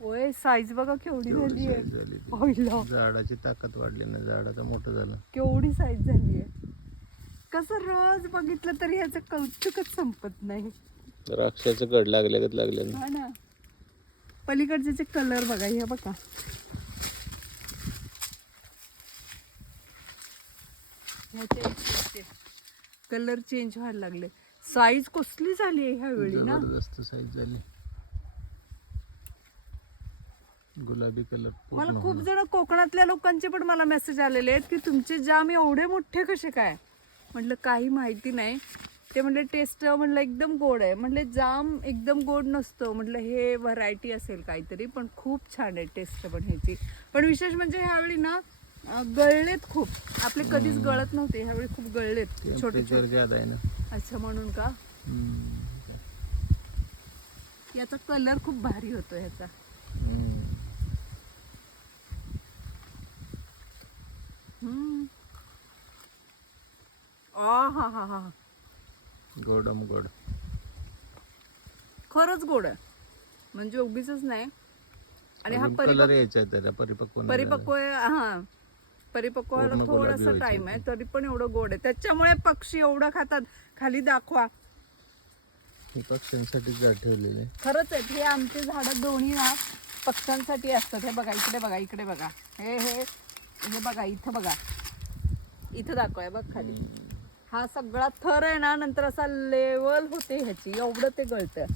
होय साईज बघा केवढी झाली आहे. झाडाची ताकद वाढली ना, झाडाचं मोठं झालं. केवढी साईज झाली आहे. कसं रोज बघितलं तरी ह्याचं कौतुकच संपत नाही. द्राक्षाचं घड लागल्यागत लागलं. हा ना. पलीकडचे कलर बघा, हे बघा ह्याचे कलर चेंज व्हायला लागले. साईज कसली झाली आहे ह्या वेळी ना, जबरदस्त साईज झाली. गुलाबी कलर. मला खूप जण कोकणातल्या लोकांचे पण मला मेसेज आलेले आहेत की तुमचे जाम एवढे मोठे कसे काय. म्हटलं काही माहिती नाही. ते म्हटले टेस्ट म्हटलं एकदम गोड आहे. म्हटले जाम एकदम गोड नसतं, म्हटलं हे व्हरायटी असेल काहीतरी, पण खूप छान आहे टेस्ट पण ह्याची. पण विशेष म्हणजे ह्यावेळी ना गळलेत खूप. आपले कधीच गळत नव्हते, ह्यावेळी खूप गळलेत छोटे छोटे. अच्छा म्हणून का. याचा कलर खूप भारी होतो ह्याचा. हा हा हा, गोडम गोड. खरंच गोड आहे, म्हणजे उगीच नाही. आणि हा कलर यायचा त्याला परिपक्व हा परिपक्व व्हायला थोडासा टाइम आहे, तरी पण एवढं गोड आहे. त्याच्यामुळे पक्षी एवढं खातात. खाली दाखवा, पक्ष्यांसाठी झाड ठेवलेले. खरंच आहे. हे आमचे झाडं दोन्ही ना पक्ष्यांसाठी असतात. हे बघा इकडे बघा, इकडे बघा, हे हे हे बघा, इथं बघा, इथं दाखवाय बघ खाली. हा सगळा थर आहे ना, नंतर असा लेवल होते ह्याची, एवढं ते गळतं.